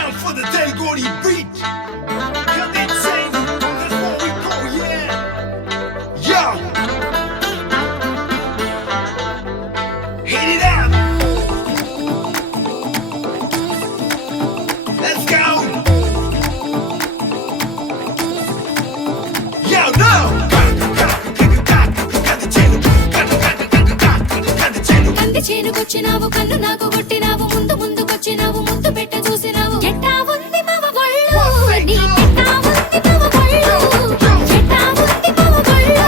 down for the Del Gordy beat. Come insane, that's what we call, yeah. Yo, hit it up. Let's go. Yo, no. కంది చేనుకొచ్చినావు కన్ను నాకు కొట్టినావు ముందు ముందుకొచ్చినావు ముద్దు పెట్ట చూసినావు ఎట్టా ఉంది మావ గొళ్ళు నీ ఎట్టా ఉంది మావ గొళ్ళు ఎట్టా ఉంది మావ గొళ్ళు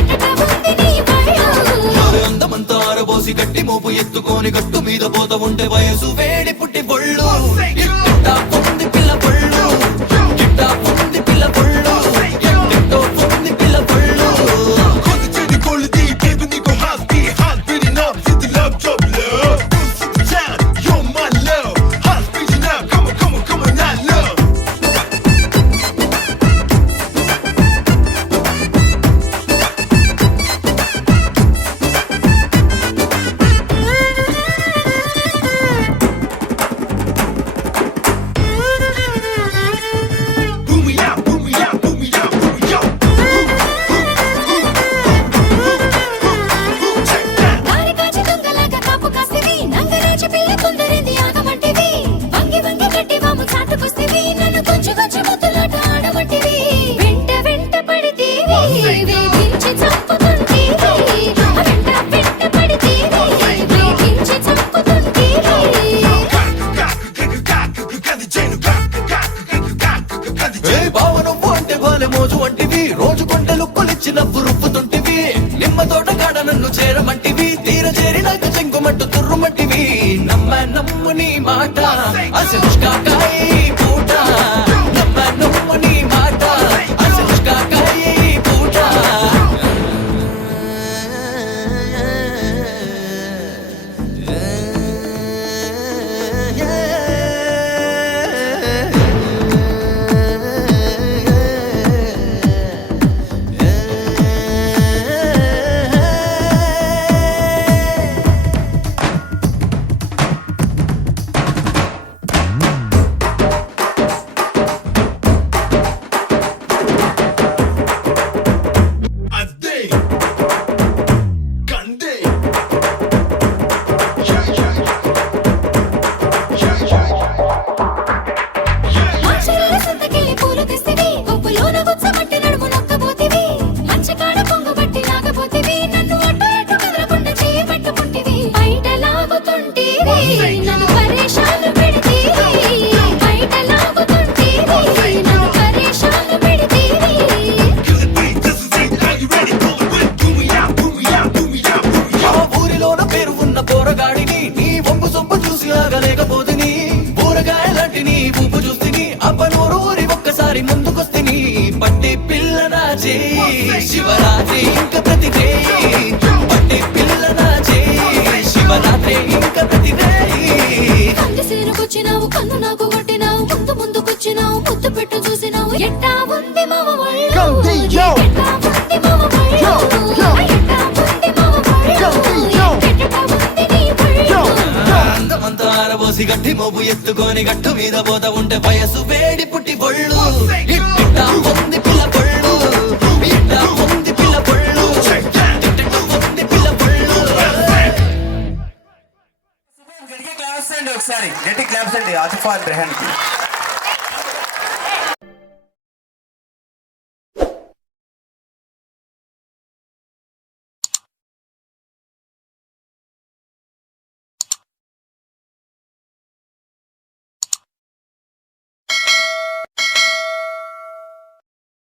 ఎట్టా ఉంది నీ గొళ్ళు అందమంతా ఆరబోసి గట్టి మోపు ఎత్తుకొని గట్టు మీద పోత ఉంటే వయసు వేడి పుట్టి బొళ్ళు ఎట్టా ఉంది పిల్ల బొళ్ళు ఎట్టా ఉంది పిల్ల బొళ్ళు ఎట్టో ఉంది పిల్ల బొళ్ళు మోజు వంటివి రోజు కొండలు కొలిచ్చినవ్వు రుప్పుతుంటివి నిమ్మ తోట కాడ నన్ను చేరమంటివి తీర చేరినాక చెంగుమట్టు తుర్రుమంటివి నమ్ము నీ మాట అసలుష్కాకాయ పూట నమ్ము నీ మాట అసలుష్కాకాయ పూట పట్టి పిల్ల నాచే శివరాత్రి ఇంకా ప్రతి పట్టి పిల్ల నాచే శివరాత్రి ఇంకా ప్రతి కంది సేనుకొచ్చినావు కన్ను నాకు కొట్టినావు ముందు ముందుకొచ్చినావు ముద్దు పెట్టు చూసినావు ఎట్టా ఉంది మావ గొళ్ళు ఎట్టా ఉంది మావ గొళ్ళు ఎట్టా ఉంది మావ గొళ్ళు ఎట్టా ఉంది నీ గొళ్ళు అందమంతా ఆరబోసి గట్టి మోపు ఎత్తుకొని గట్టు మీద పోత ఉంటే వయసు వేడి పుట్టి బొళ్ళు ఇట్టా ఉంది పిల్ల బొళ్ళు ఇట్టా ఉంది పిల్ల బొళ్ళు ఇట్టా ఉంది పిల్ల బొళ్ళు గట్టిగా క్లాప్స్ అండి ఒకసారి గట్టి క్లాప్స్ అండి ఆతిఫా రెహాన్ కి